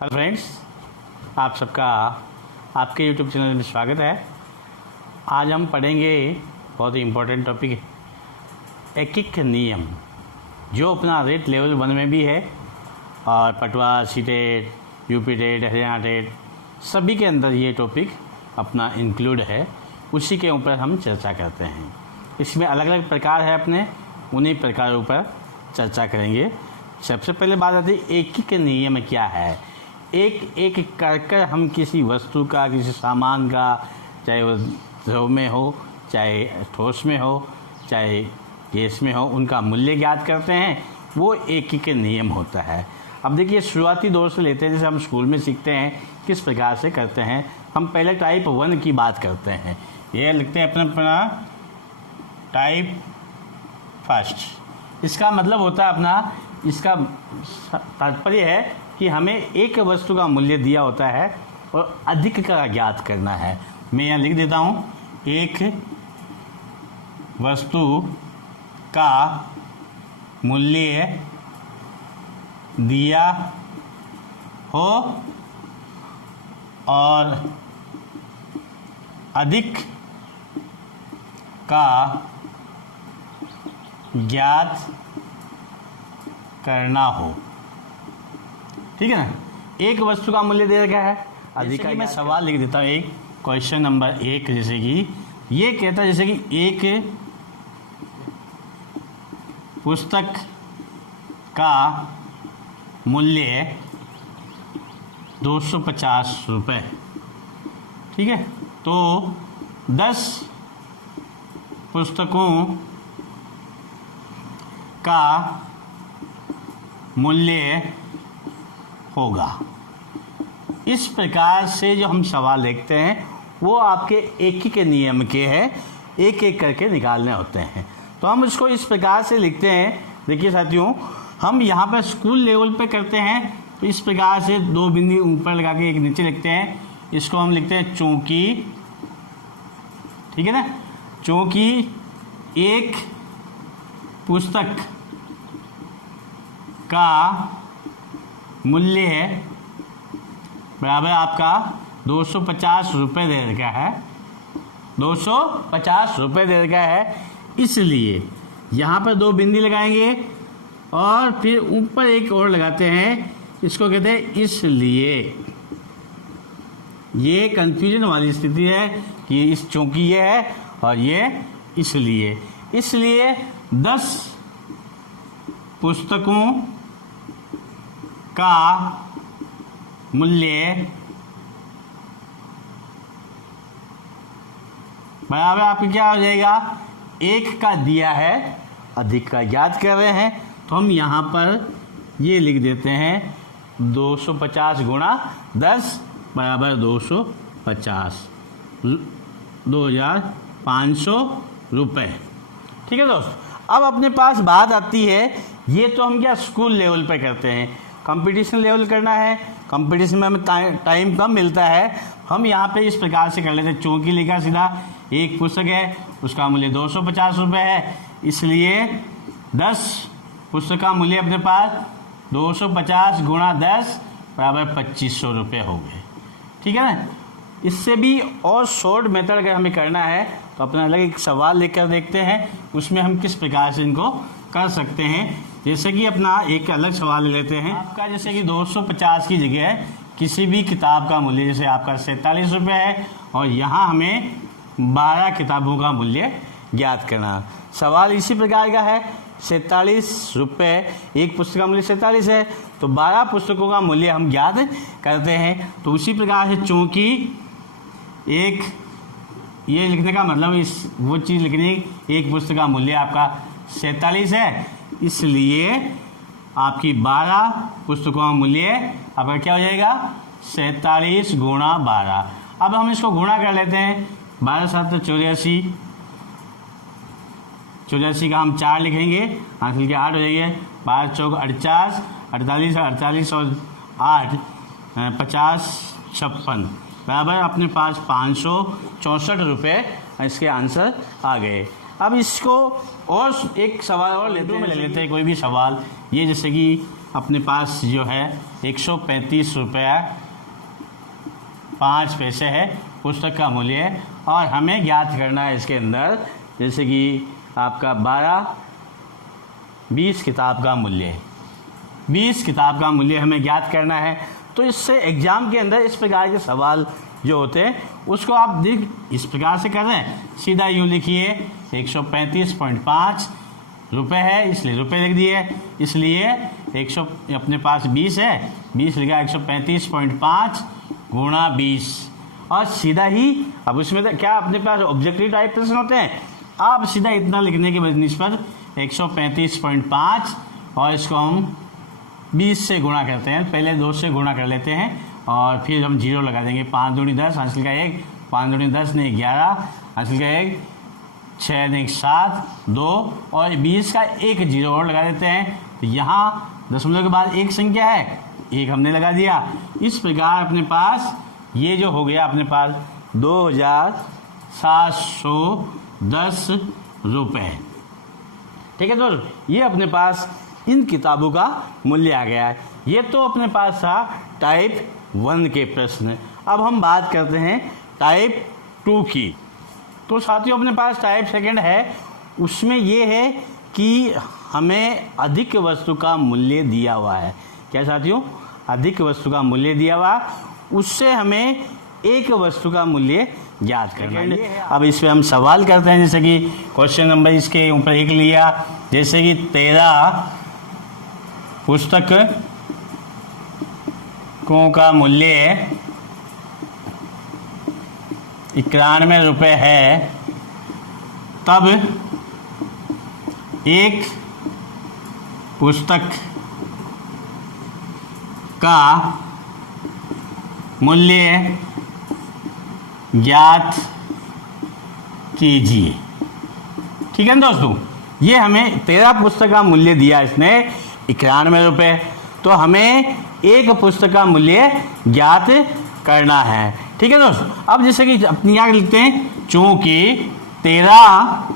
Hello friends, आप सबका आपके यूट्यूब चैनल में स्वागत है। आज हम पढ़ेंगे बहुत ही इम्पोर्टेंट टॉपिक एकिक नियम, जो अपना रेट लेवल 1 में भी है और पटवा, CTET, UP TET, Haryana TET सभी के अंदर ये टॉपिक अपना इंक्लूड है। उसी के ऊपर हम चर्चा करते हैं। इसमें अलग अलग प्रकार है, अपने उन्हीं प्रकारों पर चर्चा करेंगे। सबसे पहले बात आती है एकिक नियम क्या है। एक एक कर हम किसी वस्तु का, किसी सामान का, चाहे वो द्रव में हो, चाहे ठोस में हो, चाहे गैस में हो, उनका मूल्य ज्ञात करते हैं। वो एकिक नियम होता है। अब देखिए, शुरुआती दौर से लेते हैं, जैसे हम स्कूल में सीखते हैं किस प्रकार से करते हैं। हम पहले टाइप 1 की बात करते हैं। ये लिखते हैं अपना टाइप फर्स्ट। इसका मतलब होता है अपना, इसका तात्पर्य है कि हमें एक वस्तु का मूल्य दिया होता है और अधिक का ज्ञात करना है। मैं यहाँ लिख देता हूँ, एक वस्तु का मूल्य दिया हो और अधिक का ज्ञात करना हो। ठीक है ना। एक वस्तु का मूल्य दे रखा है, अधिक का। मैं सवाल लिख देता हूँ, एक क्वेश्चन नंबर 1, जैसे कि ये कहता है, जैसे कि एक पुस्तक का मूल्य 250 रुपये। ठीक है, तो 10 पुस्तकों का मूल्य होगा। इस प्रकार से जो हम सवाल देखते हैं वो आपके एकिक नियम के हैं, एक एक करके निकालने होते हैं। तो हम इसको इस प्रकार से लिखते हैं। देखिए साथियों, हम यहाँ पर स्कूल लेवल पे करते हैं तो इस प्रकार से 2 बिंदी ऊपर लगा के एक नीचे लिखते हैं। इसको हम लिखते हैं चूंकि। ठीक है ना। चूंकि एक पुस्तक का मूल्य है बराबर आपका 250 रुपये दे रखा है, 250 रुपये दे रखा है। इसलिए यहाँ पर 2 बिंदी लगाएंगे और फिर ऊपर एक और लगाते हैं। इसको कहते हैं इसलिए। ये कंफ्यूजन वाली स्थिति है कि इस चूंकि ये है और ये इसलिए। इसलिए 10 पुस्तकों का मूल्य बराबर आपका क्या हो जाएगा, 1 का दिया है, अधिक का याद कर रहे हैं तो हम यहाँ पर ये लिख देते हैं 250 गुणा 10 बराबर 250, 2500 रुपये। ठीक है दोस्त। अब अपने पास बात आती है, ये तो हम क्या स्कूल लेवल पे करते हैं। कंपटीशन लेवल करना है, कंपटीशन में हमें टाइम कम मिलता है। हम यहाँ पे इस प्रकार से कर लेते हैं। चूंकि लिखा सीधा, एक पुस्तक है, उसका मूल्य 250 रुपये है, इसलिए 10 पुस्तक का मूल्य अपने पास 250 गुणा 10 बराबर 2500 रुपये हो गए। ठीक है ना। इससे भी और शॉर्ट मेथड अगर हमें करना है तो अपना अलग एक सवाल लेकर देखते हैं, उसमें हम किस प्रकार से इनको कर सकते हैं। जैसे कि अपना एक अलग सवाल ले लेते हैं। आपका जैसे कि 250 की जगह किसी भी किताब का मूल्य, जैसे आपका 47 रुपये है और यहाँ हमें 12 किताबों का मूल्य ज्ञात करना। सवाल इसी प्रकार का है, 47 रुपये, एक पुस्तक का मूल्य 47 है तो 12 पुस्तकों का मूल्य हम ज्ञात करते हैं। तो उसी प्रकार से चूँकि एक, ये लिखने का मतलब इस वो चीज़ लिखनी, एक पुस्तक का मूल्य आपका 47 है, इसलिए आपकी 12 पुस्तकों का मूल्य आपका क्या हो जाएगा, 47 गुणा 12। अब हम इसको गुणा कर लेते हैं। 12 7 84, 84 का हम 4 लिखेंगे, हासिल के 8 हो जाएंगे। 12 चौक 48, 48 48 और 8 50 56 बराबर अपने पास 564 रुपये इसके आंसर आ गए। अब इसको और एक सवाल और ले लेते हैं कोई भी सवाल। ये जैसे कि अपने पास जो है 135 रुपया 5 पैसे है पुस्तक का मूल्य, और हमें ज्ञात करना है इसके अंदर जैसे कि आपका 20 किताब का मूल्य, 20 किताब का मूल्य हमें ज्ञात करना है। तो इससे एग्ज़ाम के अंदर इस प्रकार के सवाल जो होते हैं उसको आप इस प्रकार से कर रहे हैं, सीधा यूँ लिखिए 135.5 रुपये है इसलिए रुपये लिख दिए, इसलिए 100 अपने पास 20 है, 20 लिखा 135.5 गुणा 20, और सीधा ही अब उसमें तो क्या अपने पास ऑब्जेक्टिव टाइप प्रश्न होते हैं, आप सीधा इतना लिखने के निस्बत 135.5 और इसको हम 20 से गुणा करते हैं, पहले 2 से गुणा कर लेते हैं और फिर हम 0 लगा देंगे। 5 दूनी 10, हासिल का 1, 5 दूनी 10 नहीं 11, हासिल का 1, 6 नहीं 7, 2 और 20 का एक 0 और लगा देते हैं। तो यहाँ दशमलव के बाद एक संख्या है, एक हमने लगा दिया। इस प्रकार अपने पास ये जो हो गया अपने पास 2710 रुपये। ठीक है दोस्तों, ये अपने पास इन किताबों का मूल्य आ गया है। ये तो अपने पास था टाइप 1 के प्रश्न। अब हम बात करते हैं टाइप 2 की। तो साथियों अपने पास टाइप 2 है, उसमें ये है कि हमें अधिक वस्तु का मूल्य दिया हुआ है। क्या साथियों? अधिक वस्तु का मूल्य दिया हुआ, उससे हमें एक वस्तु का मूल्य ज्ञात करना है। अब इस पर हम सवाल करते हैं, जैसे कि क्वेश्चन नंबर इसके ऊपर 1 लिया, जैसे कि 13 पुस्तकों का मूल्य 91 रुपये है, तब एक पुस्तक का मूल्य ज्ञात कीजिए। ठीक है ना दोस्तों, ये हमें 13 पुस्तक का मूल्य दिया इसने 91 रुपये, तो हमें एक पुस्तक का मूल्य ज्ञात करना है। ठीक है दोस्तों, अब जैसे कि अपनी क्या लिखते हैं, चूंकि 13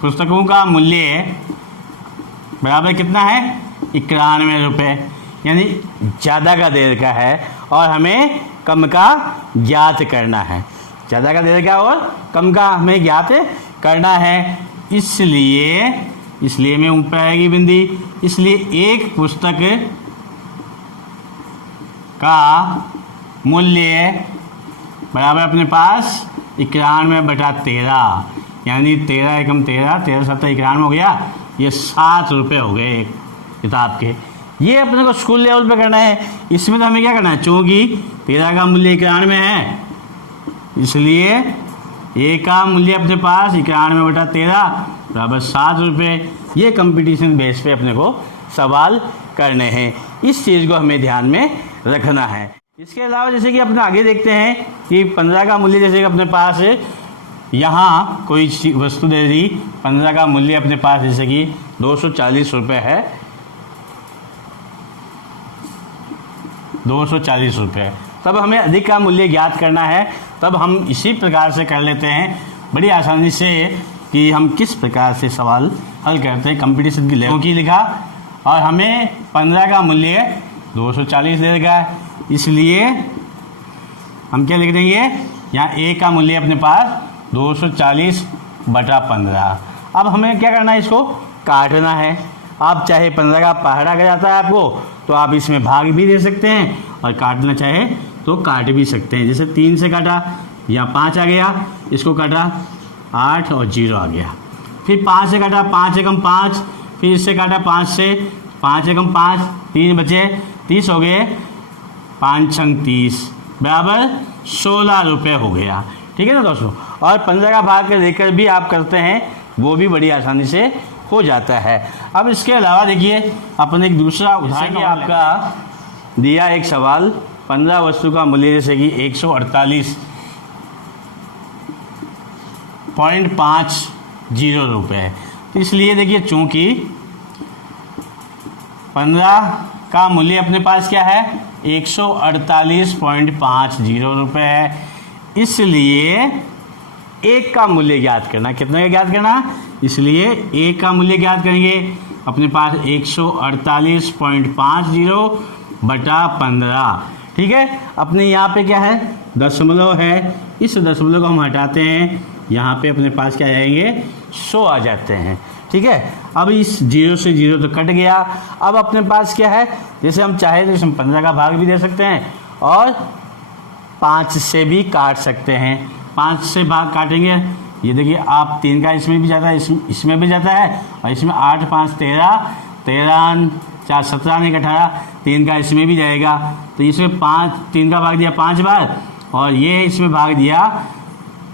पुस्तकों का मूल्य बराबर कितना है 91 रुपये, यानी ज़्यादा का देर का है और हमें कम का ज्ञात करना है। ज़्यादा का देर का और कम का हमें ज्ञात करना है, इसलिए में ऊपर आएगी बिंदी, इसलिए एक पुस्तक का मूल्य बराबर अपने पास 91/13, यानी 13 एकम 13, 13 7 91 हो गया, ये 7 रुपये हो गए एक किताब के। ये अपने को स्कूल लेवल पे करना है। इसमें तो हमें क्या करना है, चूँकि 13 का मूल्य 91 है, इसलिए ए का मूल्य अपने पास 91/13 बराबर 7 रुपये। ये कंपटीशन बेस पे अपने को सवाल करने हैं, इस चीज़ को हमें ध्यान में रखना है। इसके अलावा जैसे कि अपने आगे देखते हैं कि 15 का मूल्य, जैसे कि अपने पास यहाँ कोई वस्तु दे दी, 15 का मूल्य अपने पास जैसे कि 240 रुपये है, 240 रुपये, तब हमें अधिक का मूल्य ज्ञात करना है। तब हम इसी प्रकार से कर लेते हैं बड़ी आसानी से कि हम किस प्रकार से सवाल हल करते हैं। कंपटीशन की लेवल की लिखा और हमें 15 का मूल्य 240 दे देगा, इसलिए हम क्या लिख देंगे, यहाँ ए का मूल्य अपने पास 240/15। अब हमें क्या करना है, इसको काटना है। आप चाहे 15 का पहाड़ा अगर जाता है आपको, तो आप इसमें भाग भी दे सकते हैं और काटना चाहे तो काट भी सकते हैं। जैसे 3 से काटा, यहाँ 5 आ गया, इसको काटा 8 और 0 आ गया, फिर 5 से काटा, 5 एकम 5, फिर इससे काटा 5 से, 5 एकम 5, 3 बचे, 30 हो गए, 5 छंग 30 बराबर 16 रुपये हो गया। ठीक है ना दोस्तों, और 15 का भाग के लेकर भी आप करते हैं, वो भी बड़ी आसानी से हो जाता है। अब इसके अलावा देखिए अपन एक दूसरा उदाहरण आपका दिया एक सवाल, 15 वस्तु का मूल्य जैसे कि 148.50 रुपये। तो इसलिए देखिए चूँकि 15 का मूल्य अपने पास क्या है 148.50 रुपये है, इसलिए एक का मूल्य ज्ञात करना। कितने का ज्ञात करना? इसलिए एक का मूल्य ज्ञात करेंगे। अपने पास 148.50 बटा 15, ठीक है। अपने यहाँ पे क्या है? दशमलव है। इस दशमलव को हम हटाते हैं, यहाँ पे अपने पास क्या आएंगे? 100 आ जाते हैं, ठीक है। अब इस 0 से 0 तो कट गया। अब अपने पास क्या है? जैसे हम चाहे तो हम 15 का भाग भी दे सकते हैं और 5 से भी काट सकते हैं। 5 से भाग काटेंगे, ये देखिए आप 3 का इसमें भी जाता है, इसमें भी जाता है, और इसमें 8 5 13, 13 4 17 नहीं 18, 3 का इसमें भी जाएगा। तो इसमें 3 का भाग दिया 5 बार, और ये इसमें भाग दिया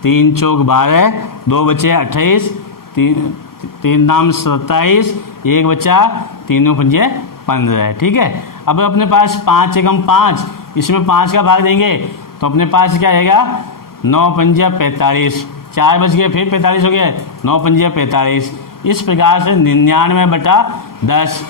3 चौक 12, 2 बचे 28, 3 नाम 27, 1 बचा, 3 पंजे 15, ठीक है। अब अपने पास 5 एकम 5, इसमें 5 का भाग देंगे तो अपने पास क्या रहेगा? 9 पंजे 45, 4 बच गए, फिर 45 हो गए, 9 पंजे 45। इस प्रकार से 99 बटा 10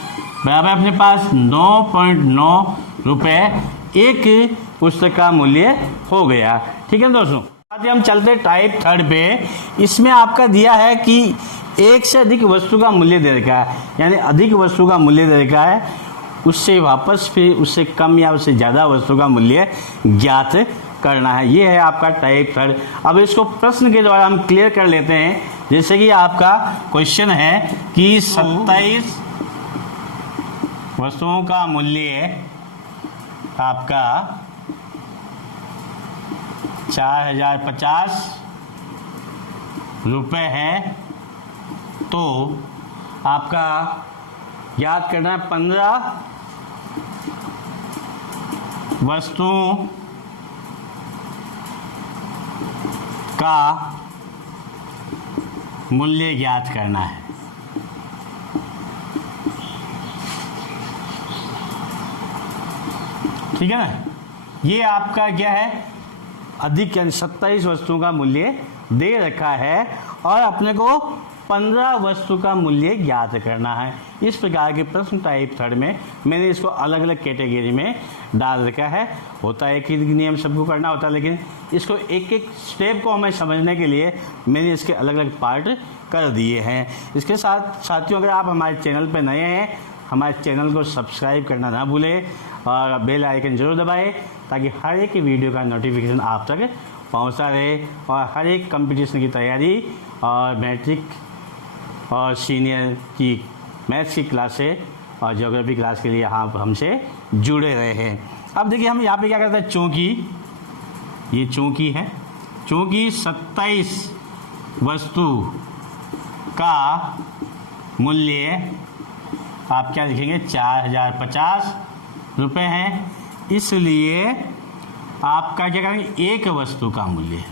बराबर अपने पास 9.9 रुपये एक पुस्तक का मूल्य हो गया, ठीक है दोस्तों। साथ ही हम चलते टाइप 3 पे। इसमें आपका दिया है कि एक से अधिक वस्तु का मूल्य दे रखा है, यानी अधिक वस्तु का मूल्य दे रखा है, उससे वापस फिर उससे कम या उससे ज़्यादा वस्तु का मूल्य ज्ञात करना है। ये है आपका टाइप 3। अब इसको प्रश्न के द्वारा हम क्लियर कर लेते हैं। जैसे कि आपका क्वेश्चन है कि 27 वस्तुओं का मूल्य आपका 4050 रुपये है, तो आपका याद करना है 15 वस्तुओं का मूल्य ज्ञात करना है। ठीक है ना? ये आपका क्या है? अधिक, यानी 27 वस्तुओं का मूल्य दे रखा है और अपने को 15 वस्तु का मूल्य ज्ञात करना है। इस प्रकार के प्रश्न टाइप 3 में मैंने इसको अलग अलग कैटेगरी में डाल रखा है। होता है कि नियम सबको करना होता है, लेकिन इसको एक एक स्टेप को हमें समझने के लिए मैंने इसके अलग अलग पार्ट कर दिए हैं। इसके साथ साथियों, अगर आप हमारे चैनल पर नए हैं, हमारे चैनल को सब्सक्राइब करना ना भूलें और बेल आइकन जरूर दबाएं, ताकि हर एक वीडियो का नोटिफिकेशन आप तक पहुंचता रहे और हर एक कंपटीशन की तैयारी और मैट्रिक और सीनियर की मैथ्स की क्लासें और ज्योग्राफी क्लास के लिए आप हमसे जुड़े रहे हैं। अब देखिए हम यहाँ पे क्या करते हैं, चूँकि ये चूँकि है, चूँकि 27 वस्तु का मूल्य आप क्या लिखेंगे? 4050 रुपये हैं, इसलिए आपका क्या करेंगे? एक वस्तु का मूल्य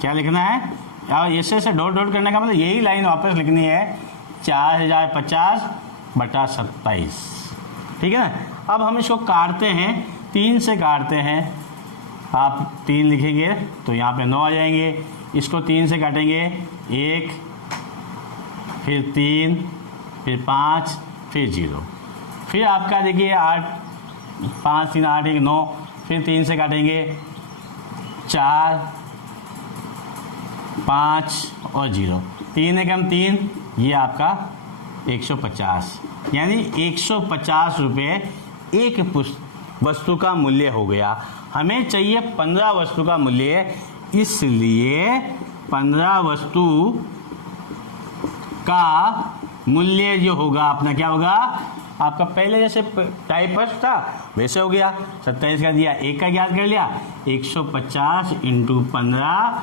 क्या लिखना है? और ऐसे डॉट डॉट करने का मतलब यही लाइन वापस लिखनी है, 4050 बटा 27, ठीक है ना। अब हम इसको काटते हैं, 3 से काटते हैं। आप 3 लिखेंगे तो यहाँ पे 9 आ जाएंगे। इसको 3 से काटेंगे, 1 फिर 3 फिर 5 फिर 0, फिर आपका देखिए 8 5 3 8 1 9, फिर 3 से काटेंगे 4 5 और 0, 3 एकम 3, ये आपका 150, यानी 150 रुपये एक वस्तु का मूल्य हो गया। हमें चाहिए 15 वस्तु का मूल्य, इसलिए 15 वस्तु का मूल्य जो होगा अपना क्या होगा? आपका पहले जैसे टाइप फर्स्ट था वैसे हो गया। 27 का दिया, एक का ज्ञात कर लिया, 150 इंटू 15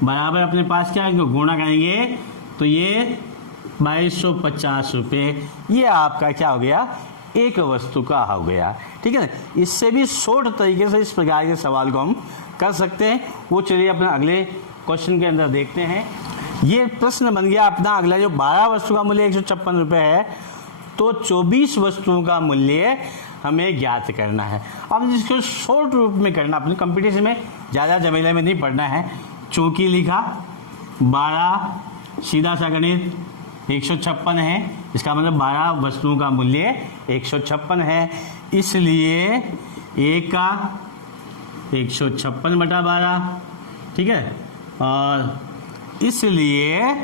बराबर अपने पास क्या है? गुणा करेंगे तो ये 2250 रुपये। ये आपका क्या हो गया? एक वस्तु का हो गया, ठीक है ना। इससे भी शॉर्ट तरीके से इस प्रकार के सवाल को हम कर सकते हैं। वो चलिए अपने अगले क्वेश्चन के अंदर देखते हैं। ये प्रश्न बन गया अपना अगला, जो 12 वस्तु का मूल्य 156 रुपये है, तो 24 वस्तुओं का मूल्य हमें ज्ञात करना है। अब इसको शॉर्ट रूप में करना, अपने कंपटीशन में ज़्यादा झमेले में नहीं पढ़ना है। चूँकि लिखा 12, सीधा सा गणित 156 है, इसका मतलब 12 वस्तुओं का मूल्य 156 है, इसलिए एक का 156 बटा 12, ठीक है, और इसलिए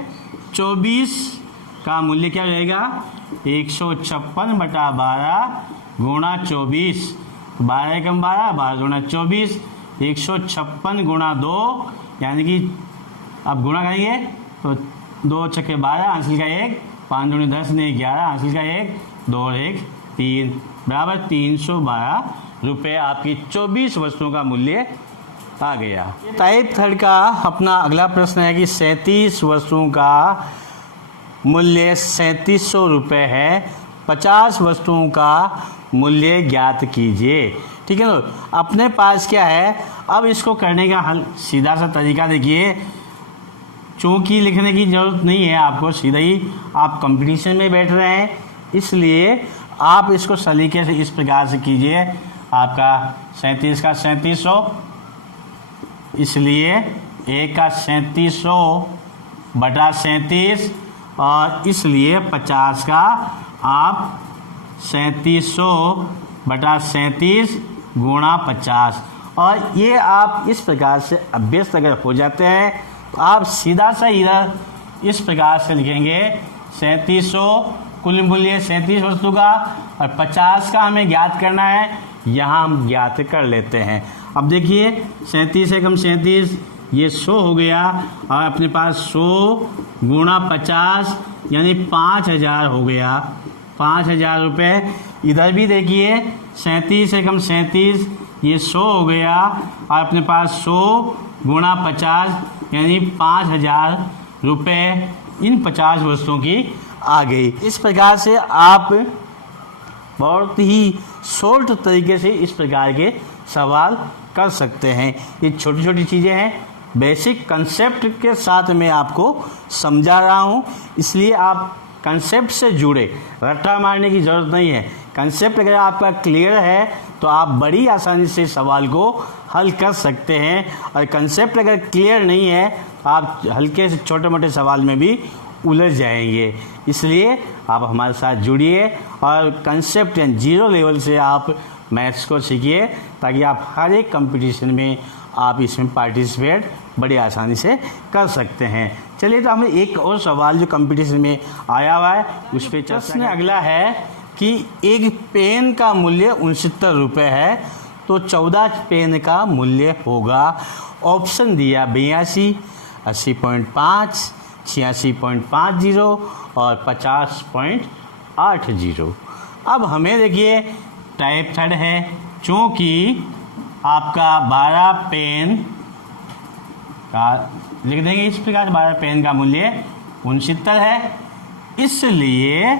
24 का मूल्य क्या हो जाएगा, 156/12 गुणा 24, 12 एकम 12, 12 गुणा 24, 156 गुणा 2, यानी कि अब गुणा करेंगे तो 2 छक्के 12, हासिल का 1, 5 दूनी 10 नहीं 11, हासिल का 1, 2 और 1 3 बराबर 312 रुपये आपकी 24 वस्तुओं का मूल्य आ गया। टाइप थर्ड का अपना अगला प्रश्न है कि 37 वस्तुओं का मूल्य 3700 रुपये है, 50 वस्तुओं का मूल्य ज्ञात कीजिए। ठीक है, तो अपने पास क्या है, अब इसको करने का हल सीधा सा तरीका देखिए, चूँकि लिखने की ज़रूरत नहीं है आपको, सीधा ही आप कंपटीशन में बैठ रहे हैं, इसलिए आप इसको सलीके से इस प्रकार से कीजिए। आपका 37 का 3700, इसलिए 1 का 3700 बटा 37, और इसलिए 50 का आप 3700 बटा 37 गुणा 50, और ये आप इस प्रकार से अभ्यस्त अगर हो जाते हैं तो आप सीधा सा इधर इस प्रकार से लिखेंगे 3700 कुल मूल्य 37 वस्तु का, और 50 का हमें ज्ञात करना है, यहाँ हम ज्ञात कर लेते हैं। अब देखिए 37 एकम 37, ये 100 हो गया, और अपने पास 100 गुणा 50 यानी 5000 हो गया, 5000 रुपये। इधर भी देखिए 37 एकम 37, ये 100 हो गया, और अपने पास 100 गुणा 50 यानी 5000 रुपये इन 50 वस्तुओं की आ गई। इस प्रकार से आप बहुत ही शॉर्ट तरीके से इस प्रकार के सवाल कर सकते हैं। ये छोटी छोटी चीज़ें हैं, बेसिक कंसेप्ट के साथ मैं आपको समझा रहा हूँ, इसलिए आप कंसेप्ट से जुड़े, रट्टा मारने की ज़रूरत नहीं है। कंसेप्ट अगर आपका क्लियर है तो आप बड़ी आसानी से सवाल को हल कर सकते हैं, और कंसेप्ट अगर क्लियर नहीं है तो आप हल्के से छोटे मोटे सवाल में भी उलझ जाएंगे। इसलिए आप हमारे साथ जुड़िए और कंसेप्ट एंड जीरो लेवल से आप मैथ्स को सीखिए, ताकि आप हर एक कंपटीशन में आप इसमें पार्टिसिपेट बड़ी आसानी से कर सकते हैं। चलिए, तो हमें एक और सवाल जो कंपटीशन में आया हुआ है उस पर प्रश्न अगला है कि एक पेन का मूल्य 69 रुपये है, तो 14 पेन का मूल्य होगा। ऑप्शन दिया 82, 80.5, 86.50 और 50.80। अब हमें देखिए टाइप थर्ड है, चूँकि आपका 12 पेन का लिख देंगे इस प्रकार, 12 पेन का मूल्य 69 है, इसलिए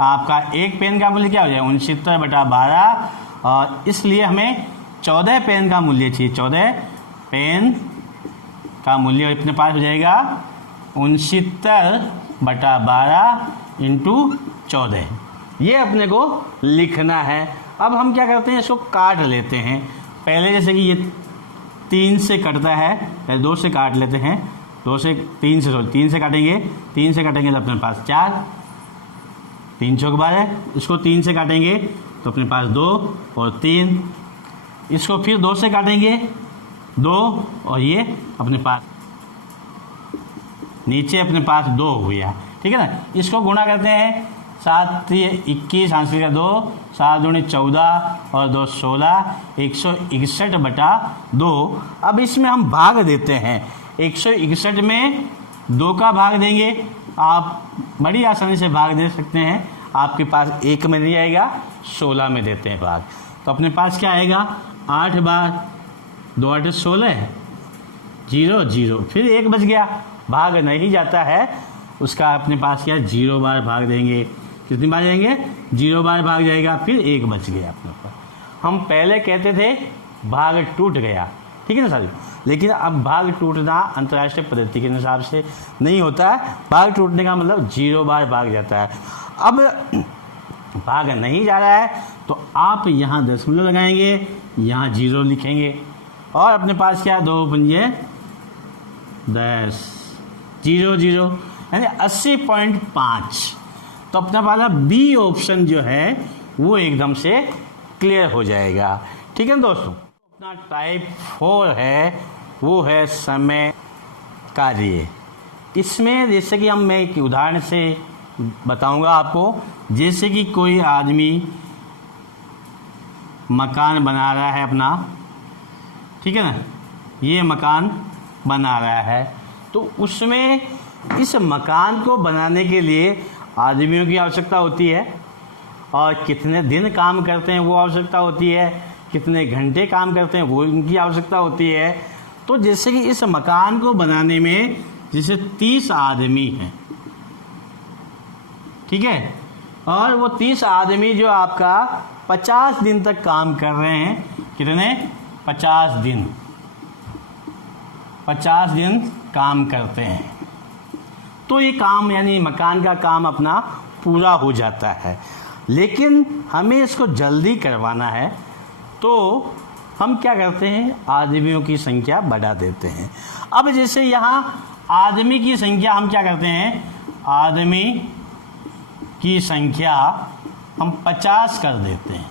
आपका एक पेन का मूल्य क्या हो जाएगा 69 बटा 12, और इसलिए हमें 14 पेन का मूल्य चाहिए। 14 पेन का मूल्य अपने पास हो जाएगा 69 बटा 12 इंटू 14, ये अपने को लिखना है। अब हम क्या करते हैं, इसको काट लेते हैं। पहले जैसे कि ये 3 से कटता है, पहले 2 से काट लेते हैं, 3 से काटेंगे, 3 से काटेंगे तो अपने पास 4, 3 चौक 12, इसको 3 से काटेंगे तो अपने पास 2 और 3, इसको फिर 2 से काटेंगे 2, और ये अपने पास नीचे अपने पास 2 हो गया। ठीक है ना, इसको गुणा करते हैं, 7 21 हासिल का 2, 7 दूनी 14 और 2 16, 161 बटा 2। अब इसमें हम भाग देते हैं, 161 में 2 का भाग देंगे, आप बड़ी आसानी से भाग दे सकते हैं। आपके पास 1 में नहीं आएगा, 16 में देते हैं भाग, तो अपने पास क्या आएगा 8 बार 2 8 16, 0 0, फिर 1 बच गया, भाग नहीं जाता है उसका अपने पास क्या 0 बार भाग देंगे। कितनी बार जाएंगे 0 बार भाग जाएगा, फिर 1 बच गया अपने पास। हम पहले कहते थे भाग टूट गया, ठीक है ना साथियों, लेकिन अब भाग टूटना अंतर्राष्ट्रीय पद्धति के हिसाब से नहीं होता है। भाग टूटने का मतलब 0 बार भाग जाता है। अब भाग नहीं जा रहा है तो आप यहाँ दशमलव लगाएंगे, यहाँ 0 लिखेंगे, और अपने पास क्या 2 पंजे 10, 0 0 यानी 80.5। तो अपना वाला बी ऑप्शन जो है वो एकदम से क्लियर हो जाएगा। ठीक है दोस्तों, अपना टाइप 4 है वो है समय कार्य। इसमें जैसे कि मैं एक उदाहरण से बताऊंगा आपको। जैसे कि कोई आदमी मकान बना रहा है अपना, ठीक है ना, ये मकान बना रहा है, तो उसमें इस मकान को बनाने के लिए आदमियों की आवश्यकता होती है, और कितने दिन काम करते हैं वो आवश्यकता होती है, कितने घंटे काम करते हैं वो उनकी आवश्यकता होती है। तो जैसे कि इस मकान को बनाने में जैसे 30 आदमी हैं, ठीक है, और वो 30 आदमी जो आपका 50 दिन तक काम कर रहे हैं, कितने, 50 दिन, 50 दिन काम करते हैं, तो ये काम यानी मकान का काम अपना पूरा हो जाता है। लेकिन हमें इसको जल्दी करवाना है, तो हम क्या करते हैं, आदमियों की संख्या बढ़ा देते हैं। अब जैसे यहाँ आदमी की संख्या हम क्या करते हैं, आदमी की संख्या हम 50 कर देते हैं।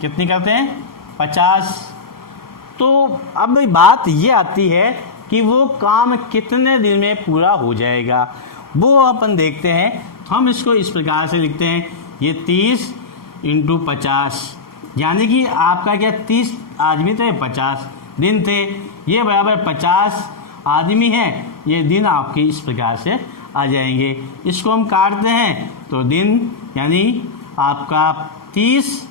कितनी करते हैं, 50। तो अब बात ये आती है कि वो काम कितने दिन में पूरा हो जाएगा, वो अपन देखते हैं। हम इसको इस प्रकार से लिखते हैं, ये 30 × 50, यानी कि आपका क्या 30 आदमी थे, 50 दिन थे, ये बराबर 50 आदमी हैं, ये दिन आपके इस प्रकार से आ जाएंगे। इसको हम काटते हैं तो दिन यानी आपका 30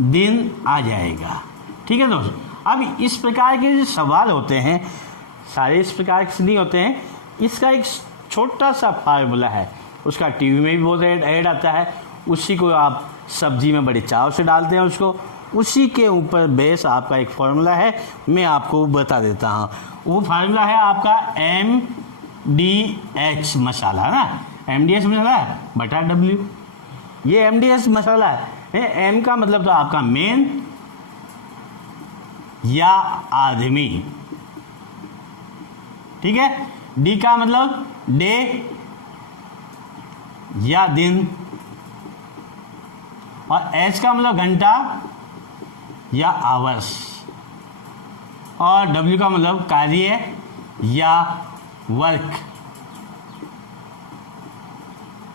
दिन आ जाएगा, ठीक है दोस्त। अब इस प्रकार के जो सवाल होते हैं सारे इस प्रकार के नहीं होते हैं, इसका एक छोटा सा फार्मूला है, उसका टीवी में भी बहुत ऐड आता है, उसी को आप सब्जी में बड़े चाव से डालते हैं उसको, उसी के ऊपर बेस आपका एक फार्मूला है, मैं आपको बता देता हूँ। वो फार्मूला है आपका MDH मसाला ना, MDH मसाला बटा W, ये MDH मसाला है। M का मतलब तो आपका मेन या आदमी, ठीक है, D का मतलब डे या दिन, और H का मतलब घंटा या आवर्स, और W का मतलब कार्य या वर्क,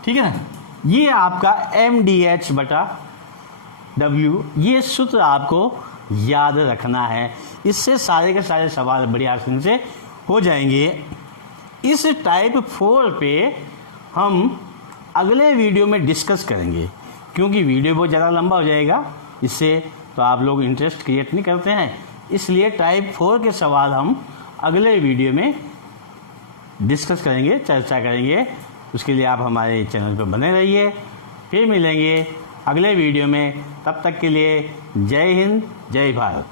ठीक है ना। ये आपका MDH बटा W, ये सूत्र आपको याद रखना है, इससे सारे के सारे सवाल बड़ी आसानी से हो जाएंगे। इस टाइप 4 पे हम अगले वीडियो में डिस्कस करेंगे, क्योंकि वीडियो बहुत ज़्यादा लंबा हो जाएगा, इससे तो आप लोग इंटरेस्ट क्रिएट नहीं करते हैं, इसलिए टाइप 4 के सवाल हम अगले वीडियो में डिस्कस करेंगे, चर्चा करेंगे। उसके लिए आप हमारे चैनल पर बने रहिए, फिर मिलेंगे अगले वीडियो में। तब तक के लिए जय हिंद, जय भारत।